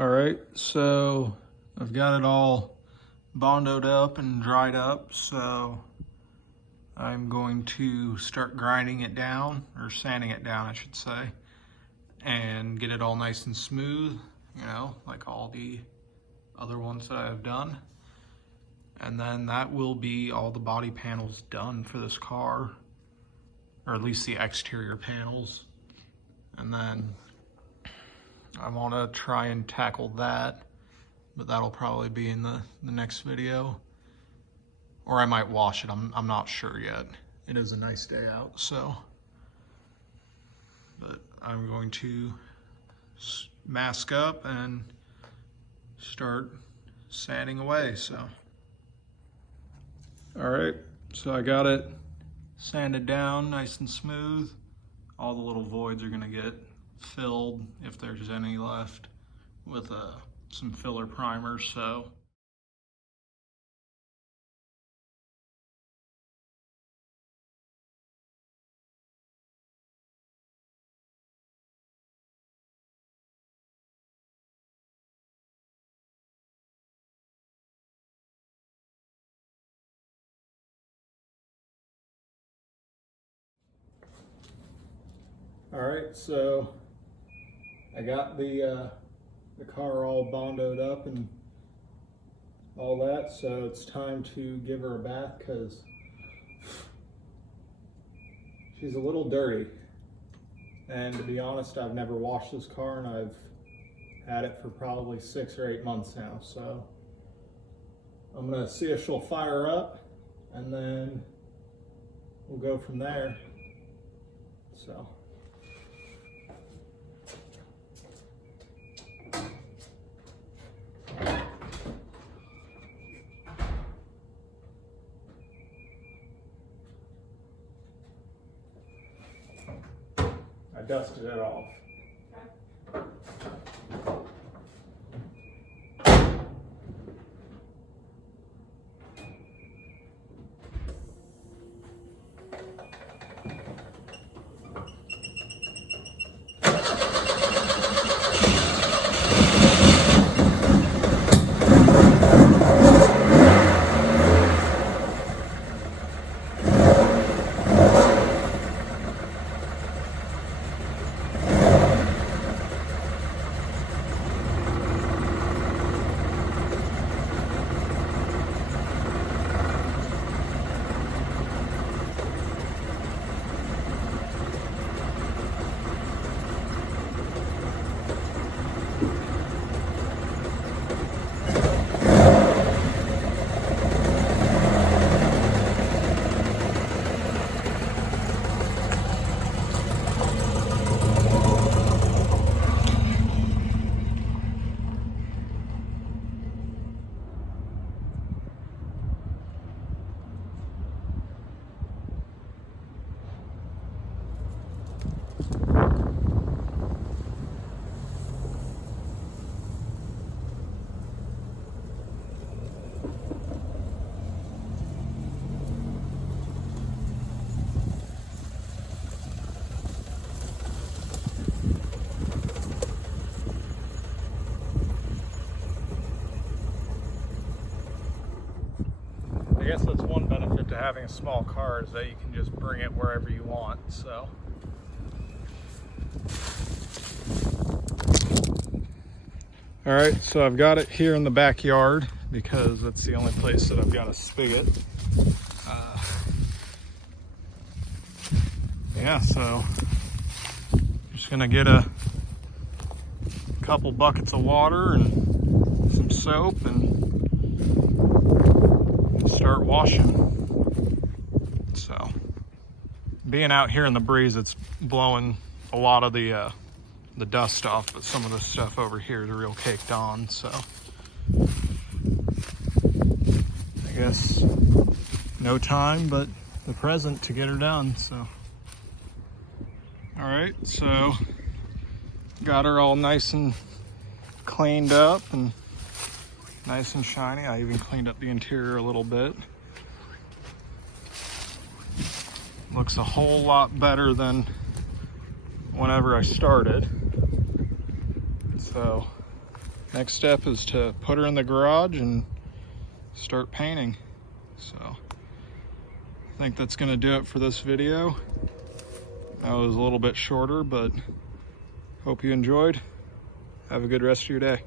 All right, so I've got it all bondoed up and dried up, so I'm going to start grinding it down, or sanding it down, I should say, and get it all nice and smooth, you know, like all the other ones that I've done. And then that will be all the body panels done for this car, or at least the exterior panels. And then I want to try and tackle that, but that'll probably be in the next video. Or I might wash it, I'm not sure yet. It is a nice day out, so. But I'm going to mask up and start sanding away, so. All right, so I got it sanded down nice and smooth. All the little voids are gonna get filled, if there's any left, with some filler primer, so. All right, so I got the car all bondoed up and all that, so it's time to give her a bath because she's a little dirty. And to be honest, I've never washed this car, and I've had it for probably 6 or 8 months now. So I'm gonna see if she'll fire up, and then we'll go from there. So. I dusted it off. I guess that's one benefit to having a small car, is that you can just bring it wherever you want, so. All right, so I've got it here in the backyard because that's the only place that I've got a spigot. Yeah, so just gonna get a couple buckets of water and some soap and start washing. So being out here in the breeze, it's blowing a lot of the dust off, but some of the stuff over here is real caked on, so I guess no time but the present to get her done. So all right, so got her all nice and cleaned up and nice and shiny. I even cleaned up the interior a little bit. Looks a whole lot better than whenever I started. So next step is to put her in the garage and start painting. So I think that's gonna do it for this video. That was a little bit shorter, but hope you enjoyed. Have a good rest of your day.